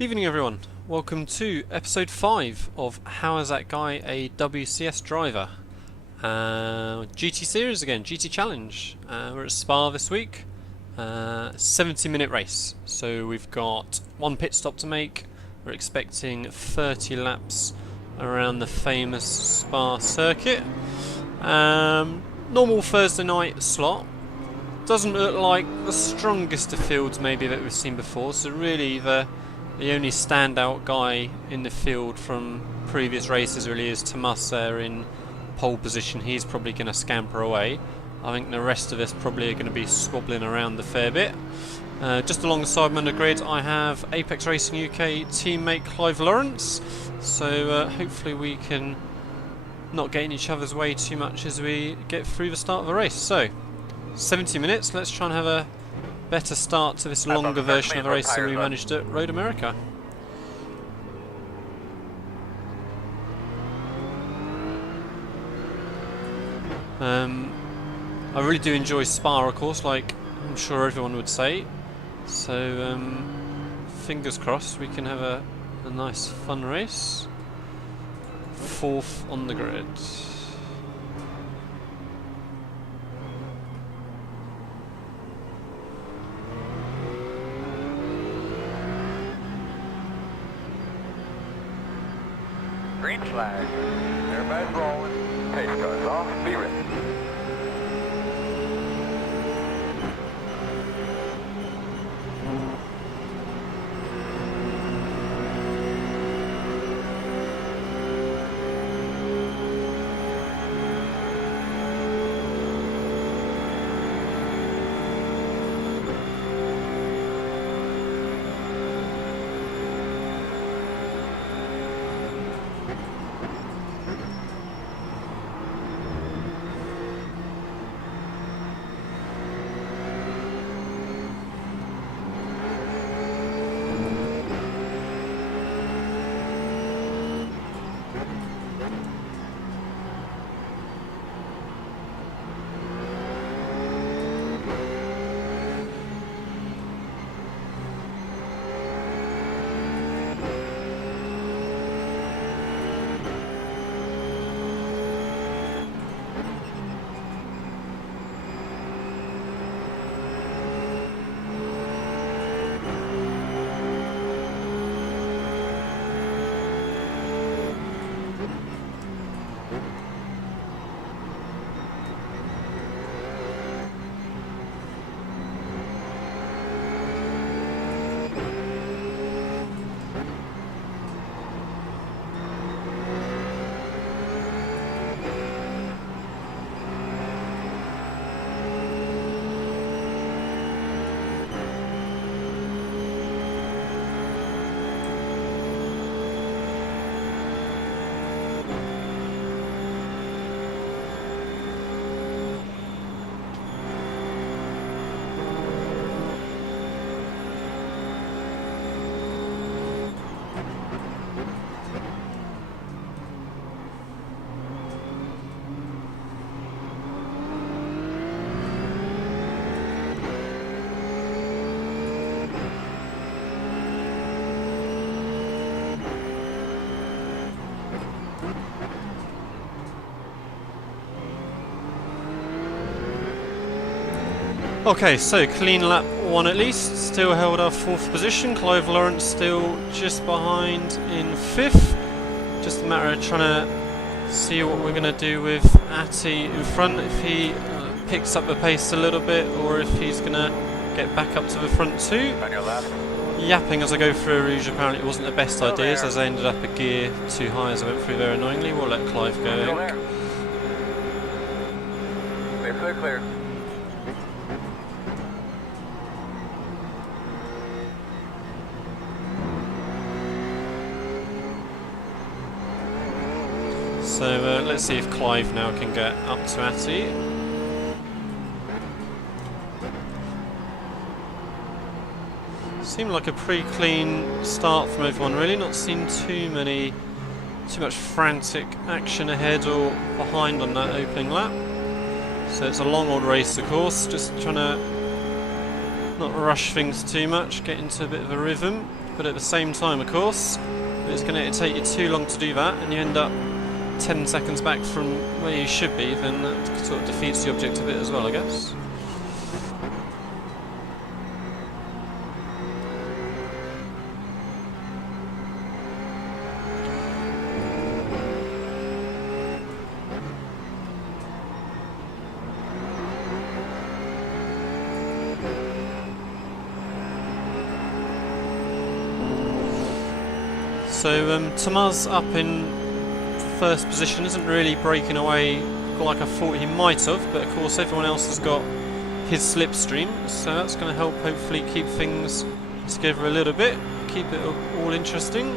Evening everyone, welcome to episode 5 of How Is That Guy a WCS Driver? GT Series again, GT Challenge. We're at Spa this week, 70-minute race. So we've got one pit stop to make. We're expecting 30 laps around the famous Spa circuit. Normal Thursday night slot. Doesn't look like the strongest of fields maybe that we've seen before, so really the only standout guy in the field from previous races really is Tomas there in pole position. He's probably going to scamper away. I think the rest of us probably are going to be squabbling around a fair bit. Just alongside me on the grid I have ApexRacingUK teammate Clive Lawrence, so hopefully we can not get in each other's way too much as we get through the start of the race. So 70 minutes, let's try and have a better start to this longer version of the race than we managed at Road America. I really do enjoy Spa, of course, like I'm sure everyone would say. So fingers crossed we can have a nice fun race. Fourth on the grid. Green flag. Everybody's rolling. Pace cars off. Be ready. Okay, so clean lap 1 at least, still held our 4th position. Clive Lawrence still just behind in 5th. Just a matter of trying to see what we're going to do with Atty in front, if he picks up the pace a little bit or if he's going to get back up to the front too. On your left. Yapping as I go through a Rouge apparently wasn't the best idea, as I ended up a gear too high as I went through there annoyingly. We'll let Clive go. Clear, clear, clear. So let's see if Clive now can get up to Atty. Seemed like a pretty clean start from everyone really, not seen too much frantic action ahead or behind on that opening lap. So it's a long old race of course, just trying to not rush things too much, get into a bit of a rhythm. but at the same time, of course, it's going to take you too long to do that, and you end up 10 seconds back from where you should be, then that sort of defeats the object a bit as well, I guess. So Tomas up in first position, isn't really breaking away like I thought he might have, but of course everyone else has got his slipstream, so that's going to help hopefully keep things together a little bit, keep it all interesting.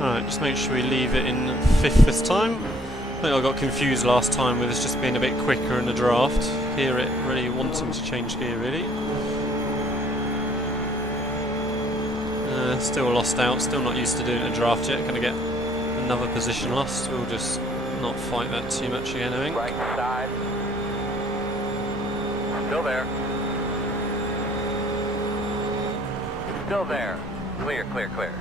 Alright, just make sure we leave it in 5th this time. I think I got confused last time with us just being a bit quicker in the draft. Here it really wanting to change gear, really. Still lost out, still not used to doing a draft yet. Gonna get another position lost. We'll just not fight that too much again, I think. Right side. Still there. Still there. Clear, clear, clear.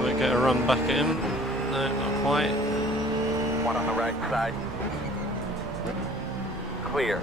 Might get a run back at him. No, not quite. One on the right side. Clear.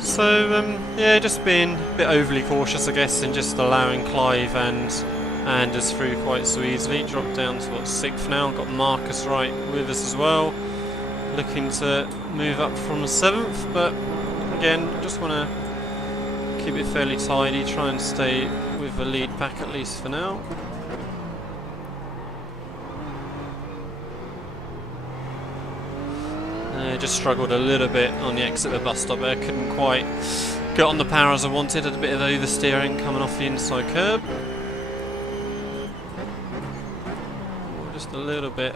So yeah, just being a bit overly cautious, I guess, and just allowing Clive and Anders through quite so easily. Dropped down to what, 6th now. Got Marcus right with us as well, looking to move up from 7th. But again, just want to keep it fairly tidy, try and stay with the lead pack at least for now. Just struggled a little bit on the exit of the bus stop there, couldn't quite get on the power as I wanted, had a bit of oversteering coming off the inside curb. Just a little bit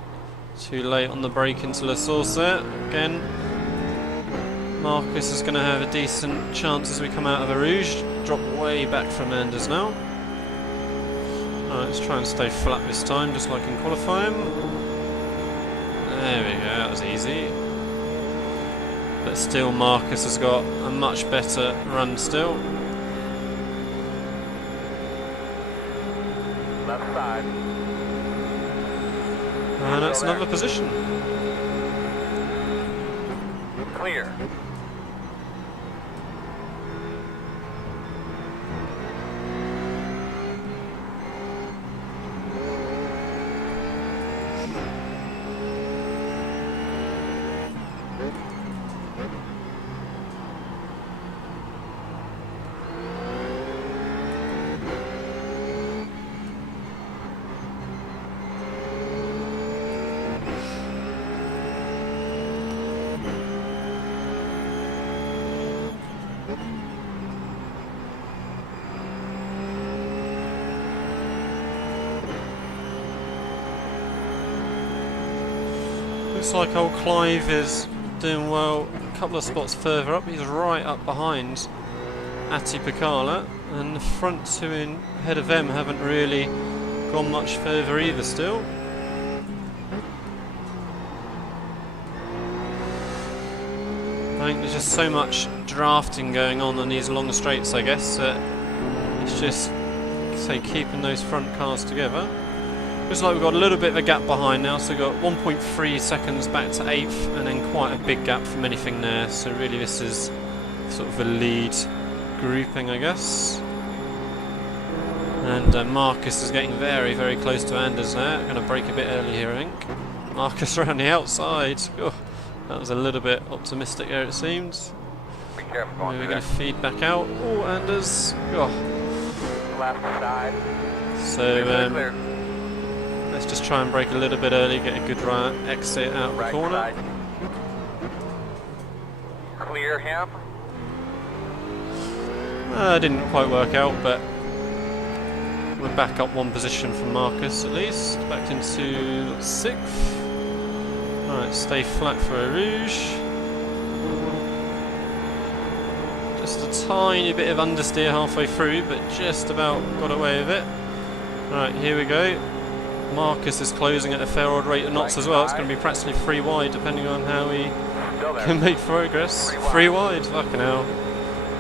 too late on the brake into La Source there. Again, Marcus is going to have a decent chance as we come out of the Rouge. Drop way back from Anders now. Alright, let's try and stay flat this time, just like in qualifying. There we go, that was easy. But still, Marcus has got a much better run still. Left side. And that's another position. Clear. Looks like old Clive is doing well a couple of spots further up. He's right up behind Ati Pekala, and the front two in ahead of them haven't really gone much further either still. I think there's just so much drafting going on these long straights, I guess, that it's just, say, keeping those front cars together. Looks like we've got a little bit of a gap behind now, so we've got 1.3 seconds back to 8th, and then quite a big gap from anything there, so really this is sort of a lead grouping, I guess. And Marcus is getting very, very close to Anders there. Going to brake a bit early here, I think. Marcus around the outside. Oh, that was a little bit optimistic there, it seems. Be careful going We're through going to feed back out. Oh, Anders. Oh. left side. So Clear. let's just try and brake a little bit early, get a good right exit out of the Right corner. side. Clear him. Didn't quite work out, but we're back up one position from Marcus at least. Back into 6th. Alright, stay flat for a Rouge. Just a tiny bit of understeer halfway through, but just about got away with it. Alright, here we go. Marcus is closing at a fair old rate of knots as well. It's going to be practically 3 wide depending on how he can make progress. 3 wide, fucking hell.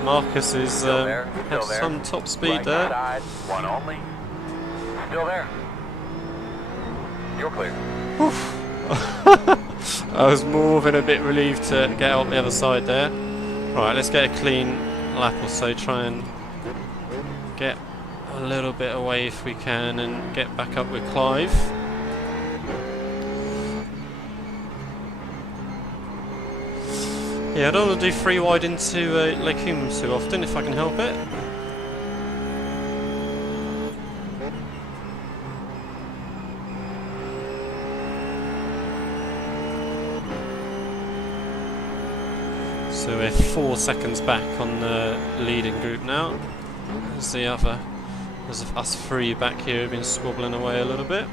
Marcus is had some top speed there. Side, one only. Still there. You're clear. I was more than a bit relieved to get out the other side there. Right, let's get a clean lap or so, try and get a little bit away if we can and get back up with Clive. Yeah, I don't want to do 3 wide into Lake Hume too often if I can help it. So we're 4 seconds back on the leading group now. There's us 3 back here have been squabbling away a little bit.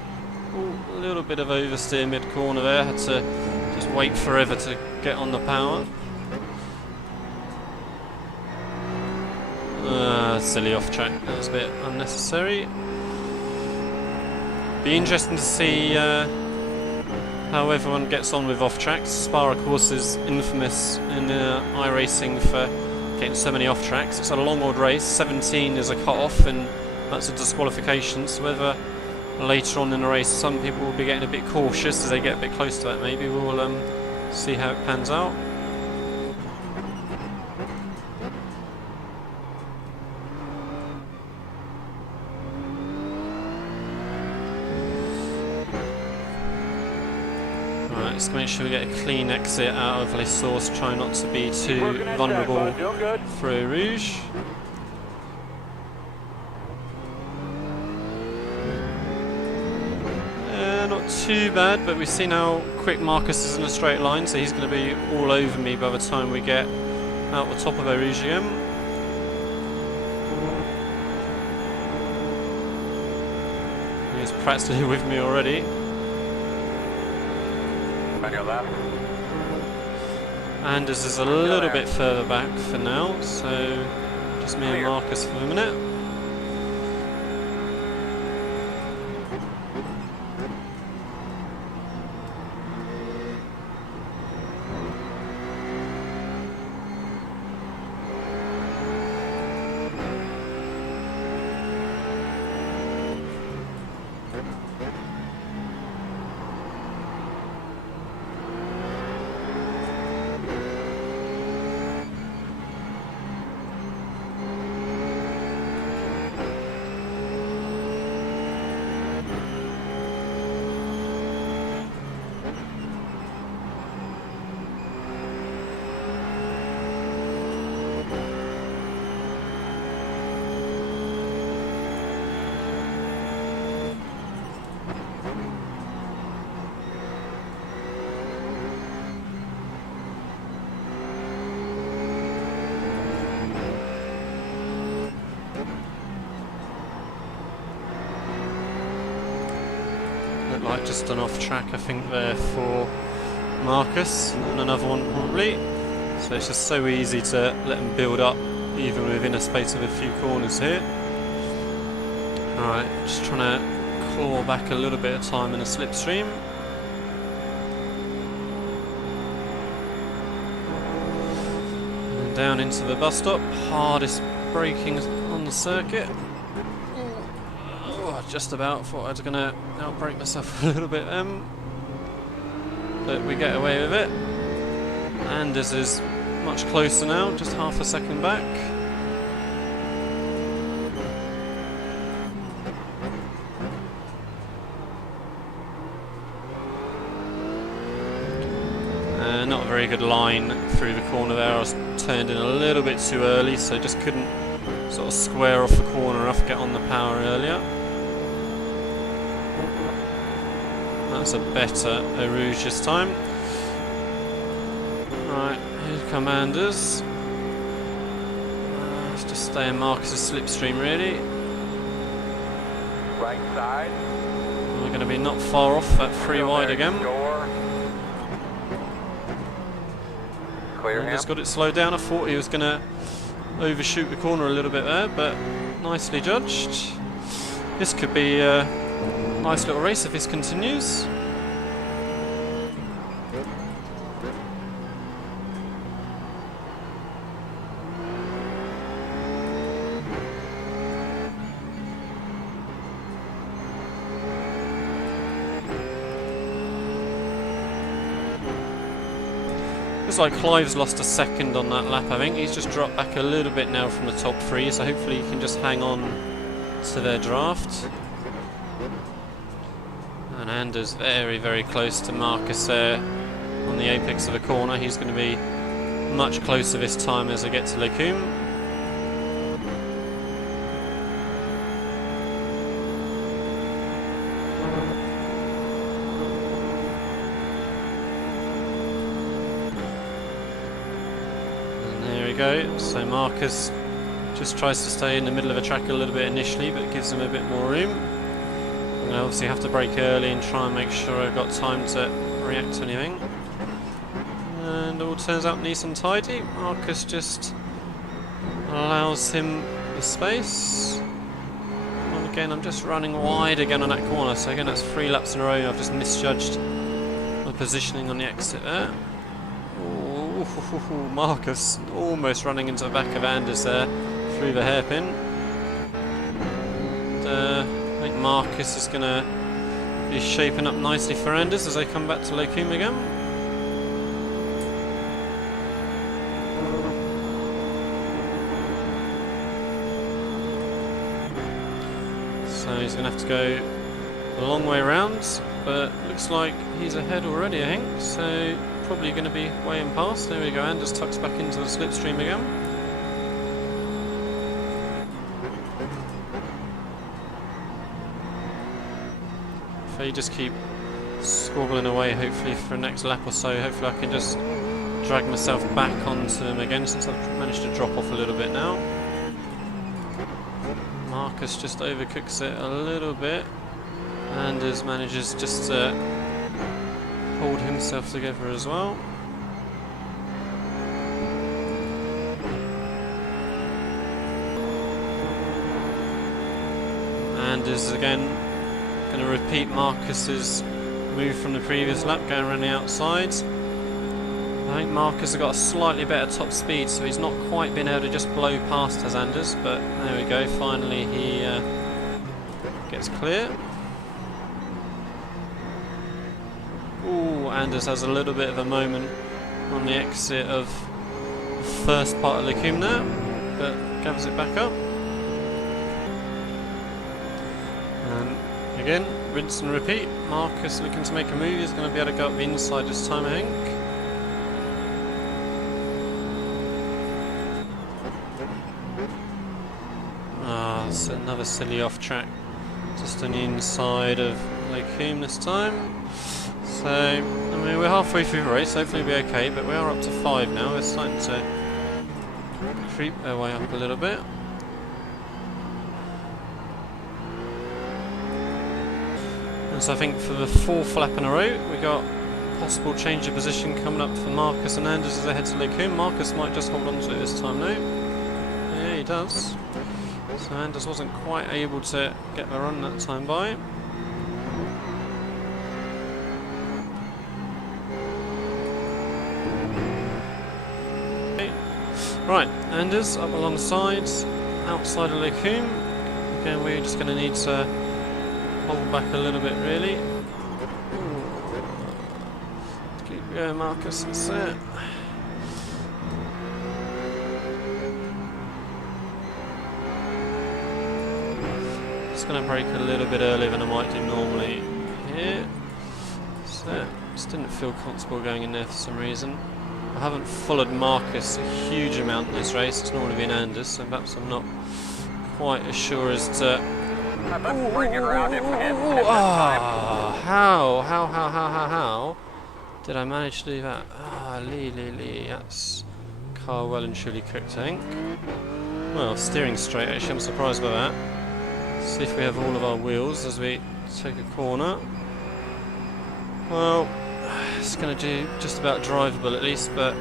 Ooh, a little bit of oversteer mid-corner there, had to just wait forever to get on the power. Silly off track, that was a bit unnecessary. Be interesting to see how everyone gets on with off tracks. Spa, of course, is infamous in iRacing for getting so many off tracks. It's a long old race, 17 is a cut off, and that's a disqualification. So whether later on in the race some people will be getting a bit cautious as they get a bit close to that, maybe we'll see how it pans out. Just make sure we get a clean exit out of Les Sources, try not to be too vulnerable for a Rouge. Not too bad, but we've seen how quick Marcus is in a straight line, so he's going to be all over me by the time we get out the top of a Rouge again. He's practically with me already. On your left. Anders is a little bit further back for now, so just me and Marcus for a minute. Like just an off track, I think, there for Marcus, and another one probably. So it's just so easy to let him build up even within a space of a few corners here. Alright, just trying to claw back a little bit of time in the slipstream. down into the bus stop. Hardest braking on the circuit. Oh, just about thought I was going to outbrake myself a little bit. But we get away with it. Anders is much closer now, just half a second back. Not a very good line through the corner there. I was turned in a little bit too early, so just couldn't sort of square off the corner enough, get on the power earlier. That's a better Eau Rouge this time. Right, here come Anders. Let's just stay in Marcus's slipstream really. Right side. We're going to be not far off that 3 wide again. Just got it slowed down. I thought he was going to overshoot the corner a little bit there, but nicely judged. This could be a nice little race if this continues. Looks like Clive's lost a second on that lap, I think. He's just dropped back a little bit now from the top 3, so hopefully he can just hang on to their draft. And Anders very, very close to Marcus there on the apex of the corner. He's going to be much closer this time as I get to Lecumbe. Go. So Marcus just tries to stay in the middle of the track a little bit initially, but gives him a bit more room. And I obviously have to brake early and try and make sure I've got time to react to anything. And all turns out nice and tidy. Marcus just allows him the space. And again, I'm just running wide again on that corner. So again, that's 3 laps in a row. I've just misjudged my positioning on the exit there. Marcus almost running into the back of Anders there through the hairpin. And, I think Marcus is going to be shaping up nicely for Anders as they come back to Lecumbe again. So he's going to have to go a long way around, but looks like he's ahead already, I think. So probably going to be way in past. There we go, Anders tucks back into the slipstream again. If they just keep squabbling away, hopefully for the next lap or so, hopefully I can just drag myself back onto them again, since I've managed to drop off a little bit now. Marcus just overcooks it a little bit. Anders manages just to hold himself together as well. Anders again going to repeat Marcus's move from the previous lap, going around the outside. I think Marcus has got a slightly better top speed, so he's not quite been able to just blow past as Anders, but there we go, finally he gets clear. Ooh, Anders has a little bit of a moment on the exit of the first part of Lecumbe there, but gathers it back up. And again, rinse and repeat. Marcus looking to make a move. He's going to be able to go up the inside this time, I think. Ah, it's another silly off track. Just on the inside of Lecumbe this time. So, I mean, we're halfway through the race, hopefully we'll be okay, but we are up to 5 now. We're starting to creep our way up a little bit. And so I think for the 4th lap in a row, we got possible change of position coming up for Marcus and Anders as they head to Lecumbe. Marcus might just hold on to it this time though. Yeah, he does. So Anders wasn't quite able to get the run that time by. Right, Anders up alongside, outside of Lacoum. Again, we're just going to need to hold back a little bit, really. Keep going, Marcus, that's it. Just going to brake a little bit earlier than I might do normally here. So, just didn't feel comfortable going in there for some reason. I haven't followed Marcus a huge amount in this race. It's normally been Anders, so perhaps I'm not quite as sure as to... How did I manage to do that? Lee. That's car well and truly cooked, I think. Well, steering straight, actually, I'm surprised by that. See if we have all of our wheels as we take a corner. Well, it's going to do just about drivable at least, but...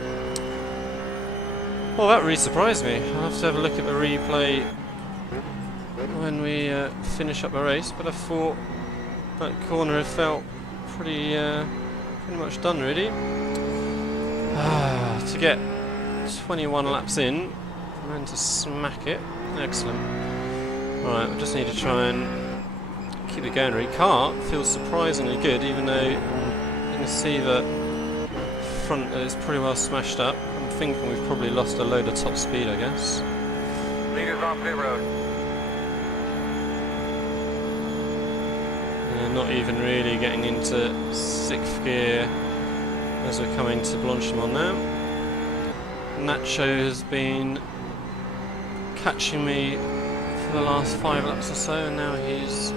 Well, that really surprised me. I'll have to have a look at the replay when we finish up the race, but I thought that corner had felt pretty much done, really. To get 21 laps in, and then to smack it. Excellent. Right, we just need to try and keep it going. The car feels surprisingly good, even though you can see that front is pretty well smashed up. I'm thinking we've probably lost a load of top speed, I guess. Leaders on pit road. Not even really getting into 6th gear as we're coming to Blanchimont now. Nacho has been catching me for the last 5 laps or so, and now he's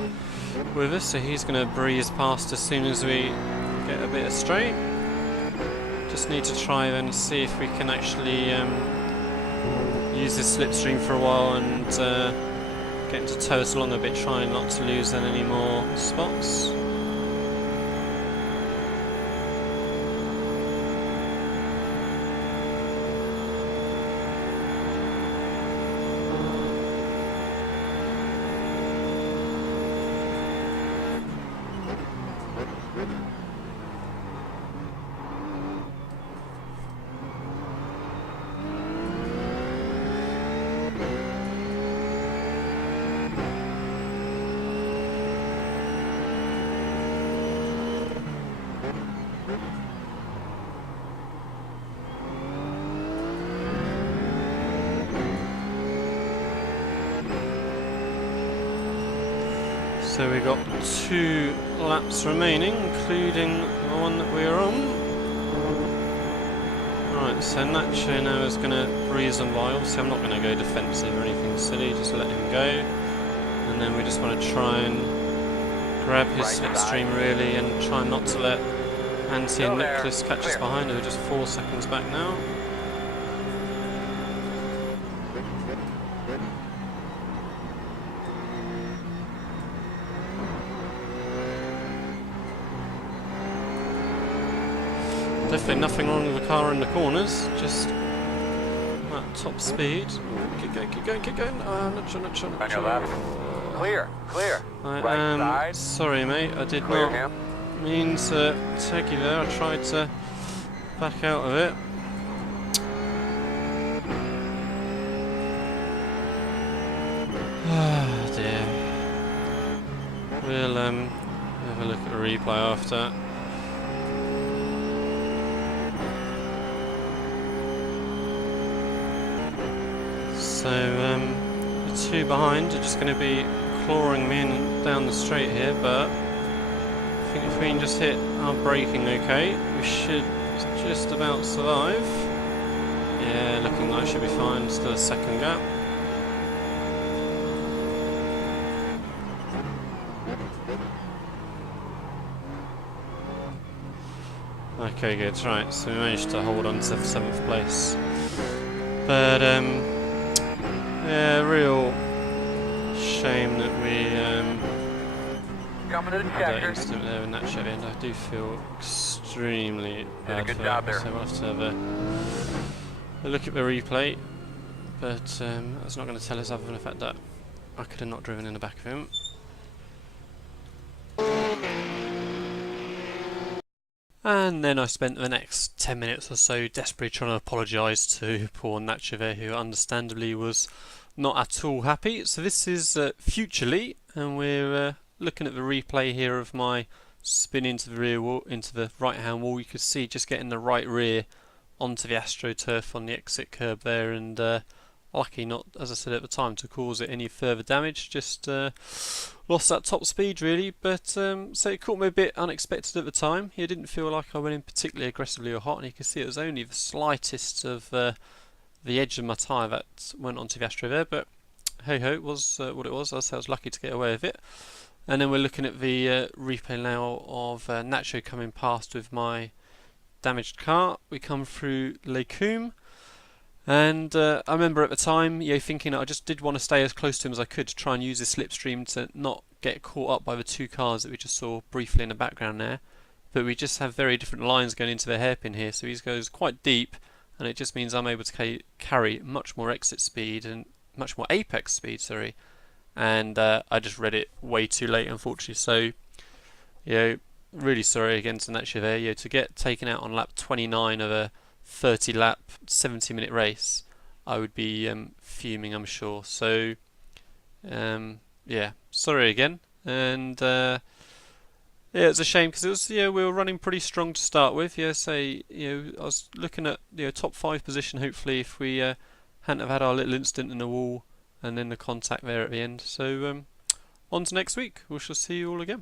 with us, so he's going to breeze past as soon as we get a bit of straight. Just need to try then see if we can actually use this slipstream for a while and get to tow us along a bit, trying not to lose then any more spots. So we've got 2 laps remaining, including the one that we're on. Right, so Nacho now is going to breeze on by. Obviously I'm not going to go defensive or anything silly, just let him go. And then we just want to try and grab his slipstream really, and try not to let Antti and Nicholas catch us behind. We're just 4 seconds back now. Definitely nothing wrong with the car in the corners, just that top speed. Keep going. Not sure. Clear. I am sorry, mate. I did not mean to tag you there. I tried to back out of it. Ah, dear. We'll have a look at the replay after. So the 2 behind are just going to be clawing me in and down the straight here, but I think if we can just hit our braking okay, we should just about survive. Yeah, looking like should be fine. Still a second gap. Okay, good. Right, so we managed to hold on to 7th place, but yeah, real shame that we coming to the had that checker. incident there in that show, and I do feel extremely bad good for job that, there. so we'll have to have a look at the replay, but that's not going to tell us other than the fact that I could have not driven in the back of him. And then I spent the next 10 minutes or so desperately trying to apologise to poor Nacho, who understandably was not at all happy. So this is future Lee, and we're looking at the replay here of my spin into the rear wall, into the right hand wall. You could see just getting the right rear onto the AstroTurf on the exit curb there, and lucky not, as I said at the time, to cause it any further damage. Just lost that top speed really, but so it caught me a bit unexpected at the time. It didn't feel like I went in particularly aggressively or hot, and you can see it was only the slightest of the edge of my tyre that went onto the Astro there, but hey ho, it was what it was. I was lucky to get away with it. And then we're looking at the replay now of Nacho coming past with my damaged car. We come through Les Combes, and I remember at the time, thinking I just did want to stay as close to him as I could to try and use the slipstream to not get caught up by the two cars that we just saw briefly in the background there. But we just have very different lines going into the hairpin here, so he goes quite deep, and it just means I'm able to carry much more exit speed and much more apex speed, sorry. And I just read it way too late, unfortunately. So, really sorry again to Nacho there. To get taken out on lap 29 of a 30 lap, 70 minute race, I would be fuming, I'm sure. So, sorry again. And it's a shame because it was, we were running pretty strong to start with. I was looking at top 5 position. Hopefully, if we hadn't have had our little incident in the wall and then the contact there at the end. So on to next week. We shall see you all again.